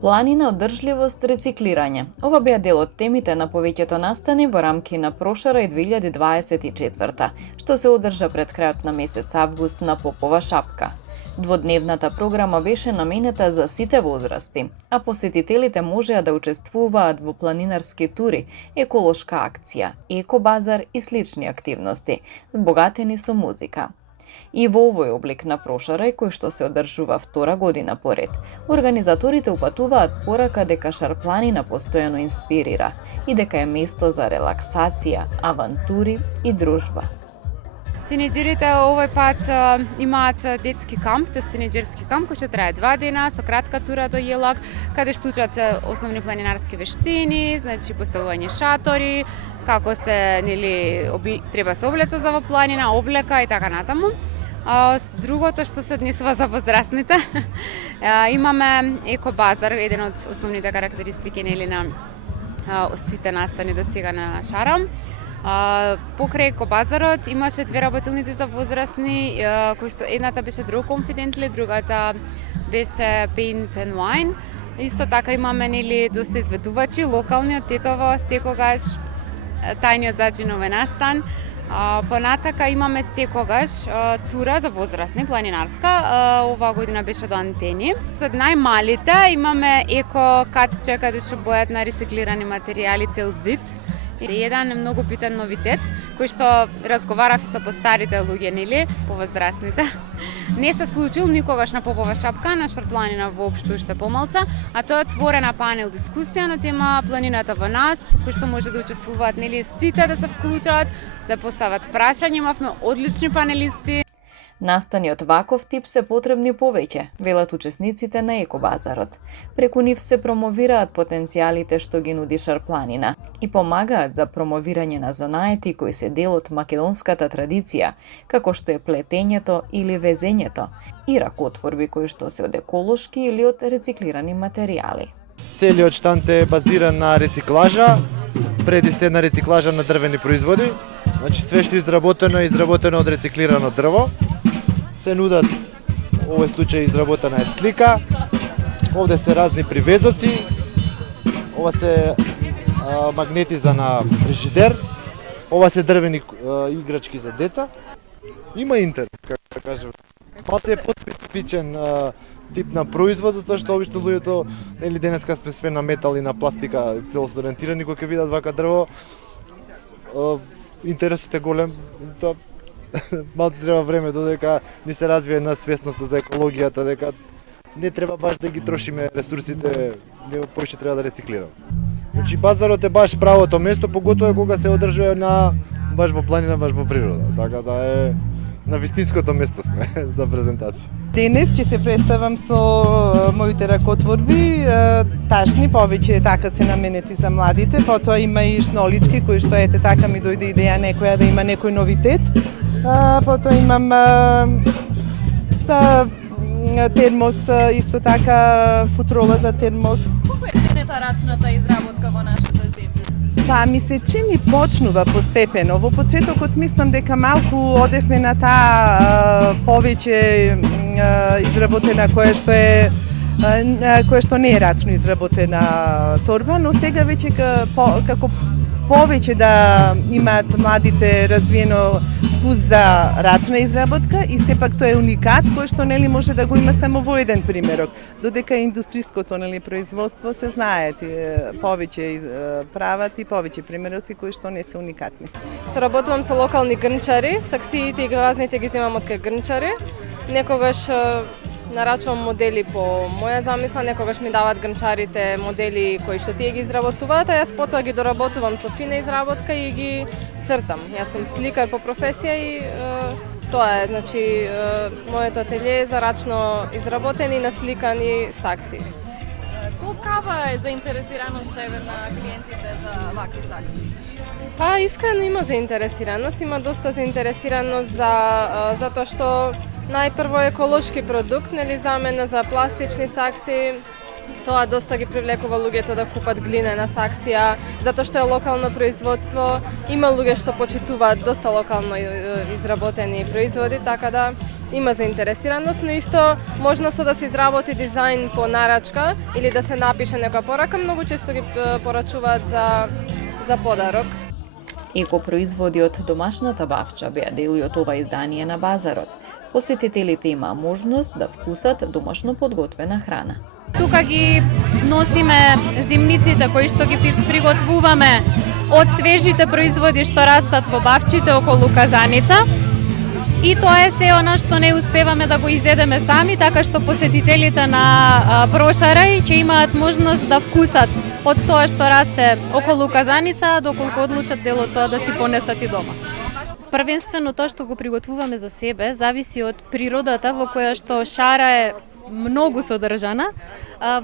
Планина, одржливост, рециклирање. Ова беа дел од темите на повеќето настани во рамки на Прошара и 2024, што се одржа пред крајот на месец август на Попова шапка. Дводневната програма беше наменета за сите возрасти, а посетителите можеа да учествуваат во планинарски тури, еколошка акција, екобазар и слични активности, збогатени со музика. И во овој облик на Прошарај, кој што се одржува втора година поред, организаторите упатуваат порака дека Шарпланина постојано инспирира и дека е место за релаксација, авантури и дружба. Тинеџерите овој пат имаат детски камп, тоест тинеџерски камп кој ќе трае 2 дена со кратка тура до Јелак, каде што учат основни планинарски вештини, значи поставување шатори, како се треба се облече за во планина, облека и така натаму. Другото што се однесува за возрастните, имаме екобазар, еден од основните карактеристики на сите настани до сега на Шарам. Покрај екобазарот имаше 2 работилници за возрастни, кои што едната беше Draw Confidently, другата беше Paint and Wine. Исто така имаме доста изведувачи, локални од Тетово, секогаш тајниот зачинове настан. Понатака имаме секогаш тура за возрастни планинарска, оваа година беше до Антени. За најмалите имаме еко катче каде што бојат на рециклирани материјали цел зид. Еден многу битен новитет, кој што разговарав и со постарите луѓе, повозрастните. Не се случил никогаш на Попова шапка, на Шарпланина воопшто уште помалца, а тоа е отворена панел дискусија на тема планината во нас, кој што може да учествуваат, сите да се вклучат, да постават прашања, имавме одлични панелисти. Настани од ваков тип се потребни повеќе, велат учесниците на екобазарот. Преку нив се промовираат потенцијалите што ги нуди Шарпланина и помагаат за промовирање на занаети кои се дел од македонската традиција, како што е плетењето или везењето, и ракотворби кои што се од еколошки или од рециклирани материјали. Целиот штанд е базиран на рециклажа, преди се на рециклажа на дрвени производи, значи све што е изработено од рециклирано дрво. Се нудат, овој случај изработена е слика, овде се разни привезоци, ова се магнети за на фрижидер, ова се дрвени играчки за деца. Има интерес, како да кажем. Малце е потипичен тип на производ, затоа што обично луѓето, денеска сме све на метал и на пластика, целосно ориентирани, кога ќе видат вака дрво, интересот е голем. Малце треба време додека ни се развие една свесност за екологијата, дека не треба баш да ги трошиме ресурсите, него поише треба да рециклираме. Значи базарот е баш правото место, поготоа кога се одржува баш во планина, баш во природа, така да е на вистинското место сме за презентација. Денес ќе се представам со моите ракотворби, ташни, повеќе така се наменети за младите, потоа има и шнолички кои што ете така ми дојде идеја некоја да има некој новитет. Потоа имам за термос, исто така футрола за термос. Колку е ценета рачната изработка во нашата земја? Ми се чини почнува постепено. Во почетокот мислам дека малку одевме на таа повеќе изработена која што не е рачно изработена торба, но сега веќе како повеќе да имаат младите развиено вкус за рачна изработка и сепак тоа е уникат кој што може да го има само во еден примерок. Додека индустријското производство се знаат повеќе прават и повеќе примероци кои што не се уникатни. Соработувам со локални грнчари, саксиите и глазните ги земам од кај грнчари. Некогаш нарачувам модели по моја замисла, некогаш ми даваат грнчарите модели кои што тие ги изработуваат, а јас потоа ги доработувам со фина изработка и ги цртам. Јас сум сликар по професија и тоа е, значи, моето ателје е за рачно изработени и насликани сакси. Колкава е заинтересираноста на клиентите за вакви сакси? Искрено има заинтересираност, има доста заинтересираност затоа што најпрво еколошки продукт, замена за пластични сакси, Тоа доста ги привлекува луѓето да купат глинена саксија, затоа што е локално производство. Има луѓе што почитуваат доста локално изработени производи, така да има заинтересираност, но исто можноста да се изработи дизајн по нарачка или да се напише некоја порака, многу често ги порачуваат за подарок. Екопроизводи од домашната бавча беа дел од ова издание на базарот. Посетителите имаа можност да вкусат домашно подготвена храна. Тука ги носиме зимниците кои што ги приготвуваме од свежите производи што растат во бавчите околу казаница. И тоа е се она што не успеваме да го изедеме сами, така што посетителите на Прошарај ќе имаат можност да вкусат од тоа што расте околу казаница, доколку одлучат дел од тоа да си понесат и дома. Првенствено тоа што го приготвуваме за себе зависи од природата во која што шара е многу содржана,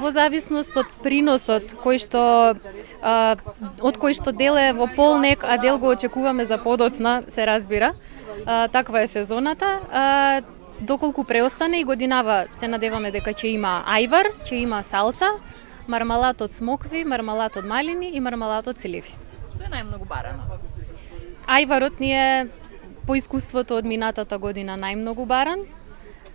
во зависност од приносот од кој што дел е во полнек, а дел го очекуваме за подоцна, се разбира. Таква е сезоната. Доколку преостане и годинава се надеваме дека ќе има ајвар, ќе има салца, мармалат од смокви, мармалат од малини и мармалат од силиви. Што е најмногу барано? Ајварот ни е по искуството од минатата година најмногу баран,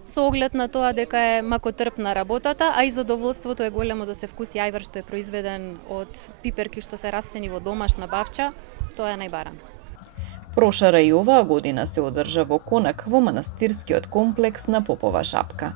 со оглед на тоа дека е макотрпна работата, а и задоволството е големо да се вкуси ајвар што е произведен од пиперки што се растени во домашна бавча, тоа е најбаран. Прошара и оваа година се одржа во Конак во манастирскиот комплекс на Попова шапка.